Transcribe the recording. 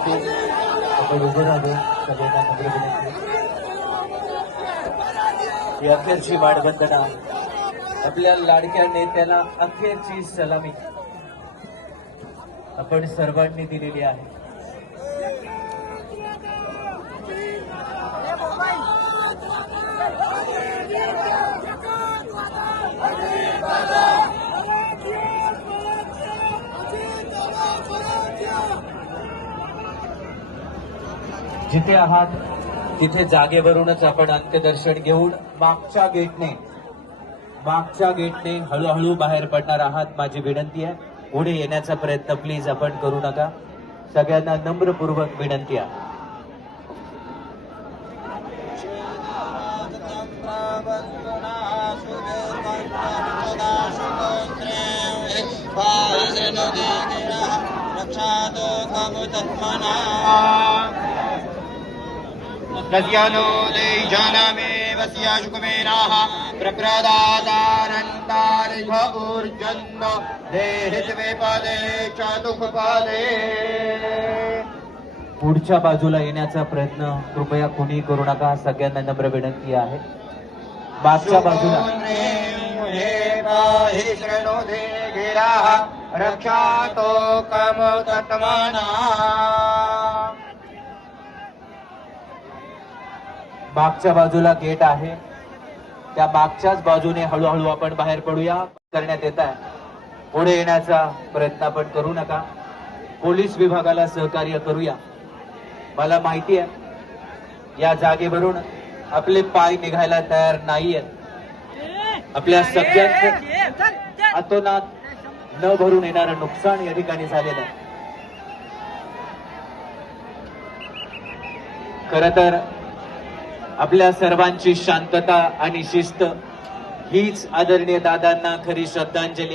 होतील आपण उभे राहतो सगळ्यांना नम्र विनंती. ही अखेरची मानवंदना आपल्या लाडक्या नेत्याला अखेरची सलामी आपण सर्वांनी दिलेली आहे. जिथे आहात तिथे जागेवरूनच आपण अंत्यदर्शन घेऊन मागच्या गेटने हळूहळू बाहेर पडणार आहात. माझी विनंती आहे, पुढे येण्याचा प्रयत्न प्लीज आपण करू नका. सगळ्यांना नम्रपूर्वक विनंती आहे. नद्यानो देजानामे वस्याशुकमेनाः प्रप्रदातारन्तारिह ऊर्जन्न देहित्वे पादे च दुःखपादे. पुढच्या बाजूला येण्याचा प्रयत्न कृपया कुणी करू नका. सगळ्यांना नम्र विनंती आहे. मागच्या बाजूला रक्षातो कमोत्तमाना. मागच्या बाजूला गेट आहे, त्या मागच्याच बाजूने हळूहळू आपण बाहेर पडूया. करण्यात येत आहे, पुढे येण्याचा प्रयत्न आपण करू नका. पोलीस विभागाला सहकार्य करूया. मला माहिती आहे या जागेवरून आपले पाय निघायला तयार नाहीयेत. आपल्या सगळ्यांचं अतोनात न भरून येणारं नुकसान या ठिकाणी झालेलं आहे. खर तर आपल्या सर्वांची शांतता आणि शिस्त हीच आदरणीय दादांना खरी श्रद्धांजली.